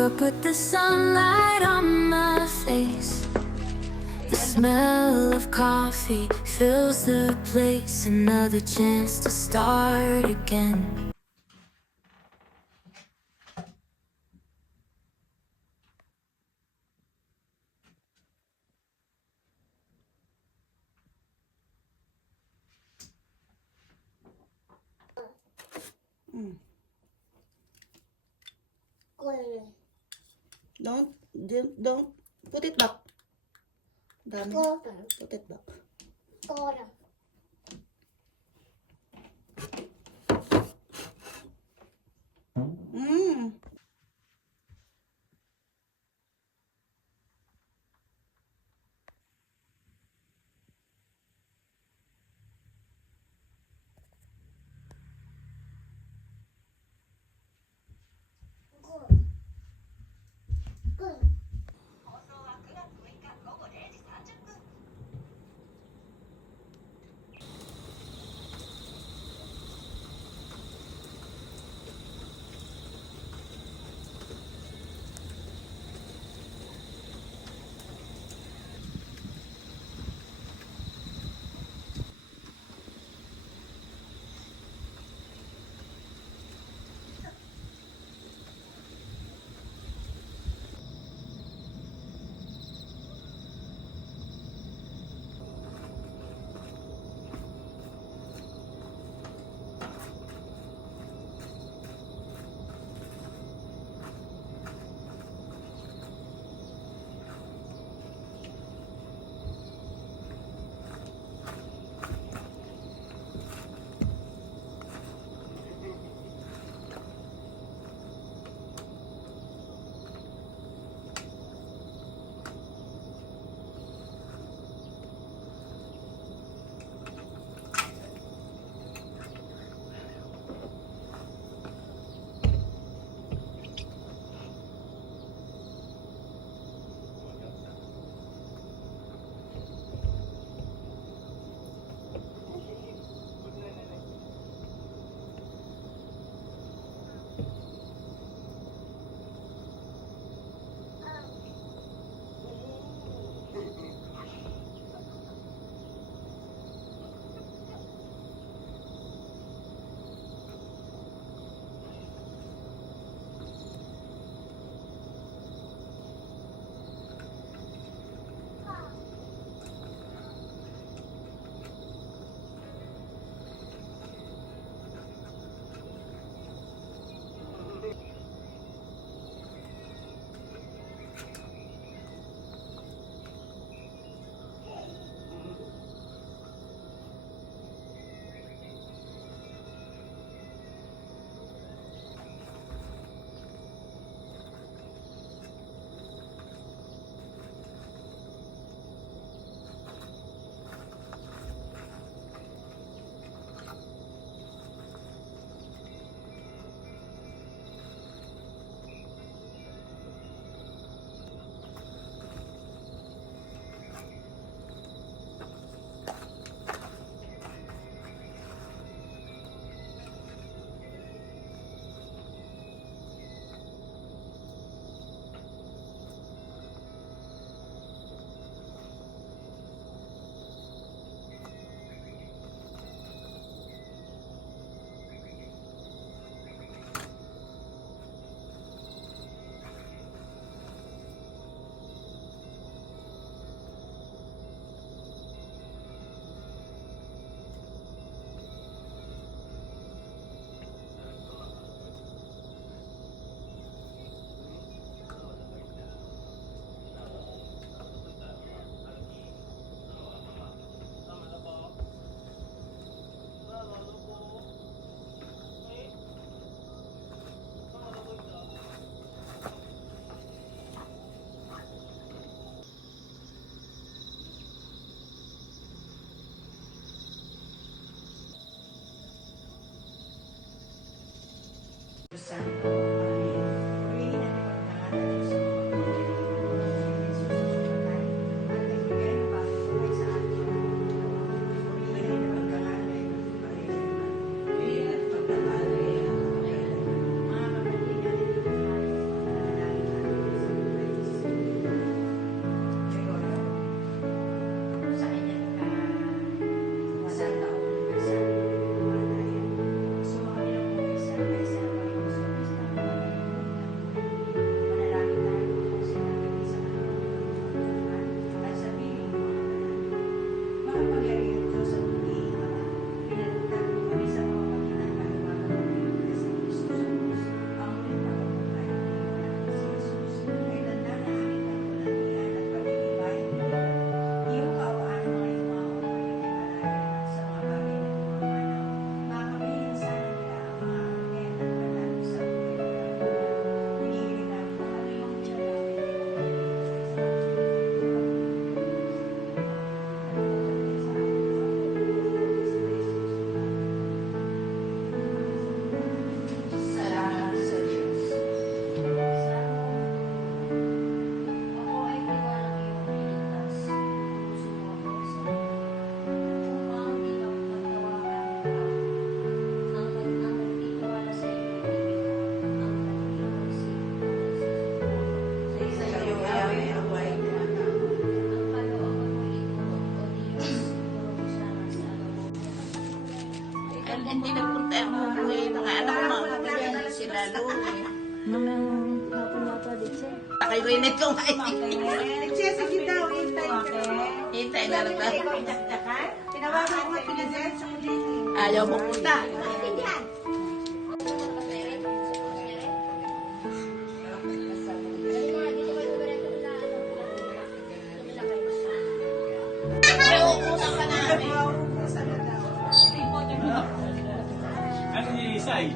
up with the sunlight on my face. The smell of coffee fills the place. Another chance to start again. Don't put it back. Dami. Put it back. Mm. isang taong anibersaryo ng kamatayan. Gusto mo kami ng umisa kay Salvador Solis na manalangin tayo kung sinabi sa kanang at sa piling mga banal. Makapangyarihan Diyos at magiging Ama, pinatutag mo kami sa pamamagitan ng kaliwagan ng Pilipinas ni Cristo Jesus, ang ulit pagkabuhay ng Pilipinas si Jesus, kay tanda na aming pagtulanian at pagtitibay ng iyong kaawaan ng mga yumaon ng iyong kamalayan sa mga bagay na pumapanaw. Makakabilin sana nila ang mga angkin at banal sa buhay ng Panginoon. Hinihiling namin kung ano yung salamat sa Diyos. Ako ay tiwalang iyong niligtas. Puso mo ako sa upang di ka magtawakan ang nagtitiwala sa iyo ay ibig ang nagtitiwala sa iyo. Ang kalooban mo ito, O Diyos, puro mo sana sa alaw. Hindi nagpunta ang umuwi. Mga anak ko mga sila Luli. Takay rinit ko nga. Sige daw, Hintay na lang daw. Tinawagan ko nga pinagyan sa kulihin. Ayaw mo punta. Ano yung isa eh?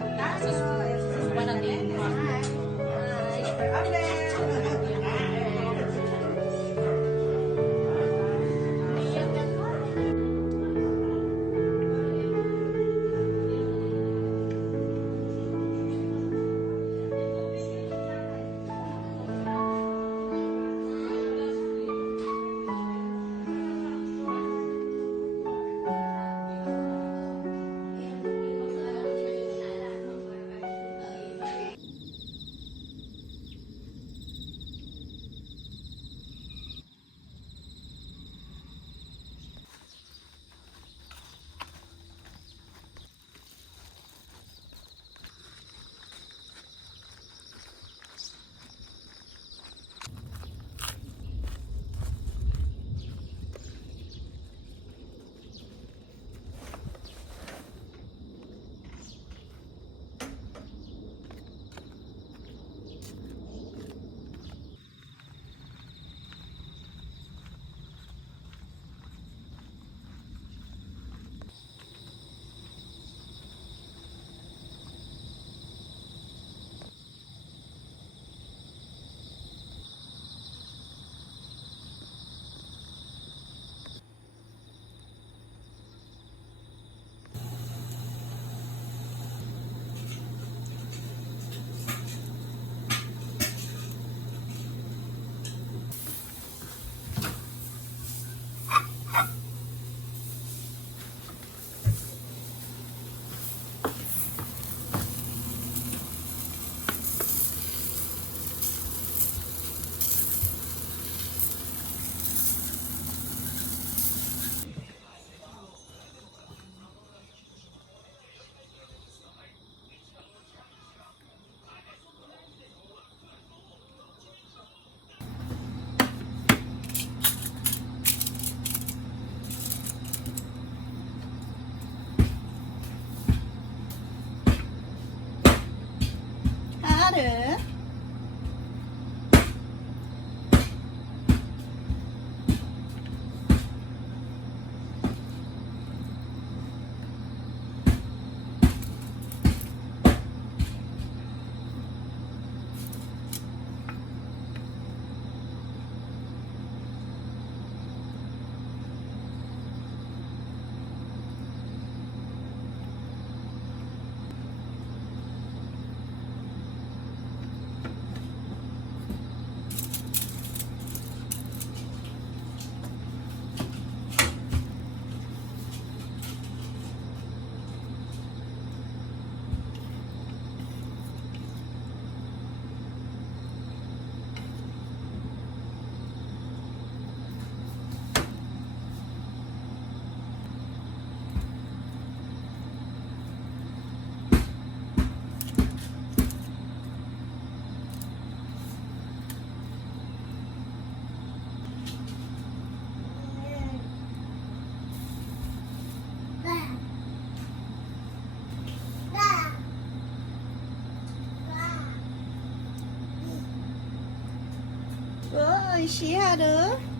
Malaysiade.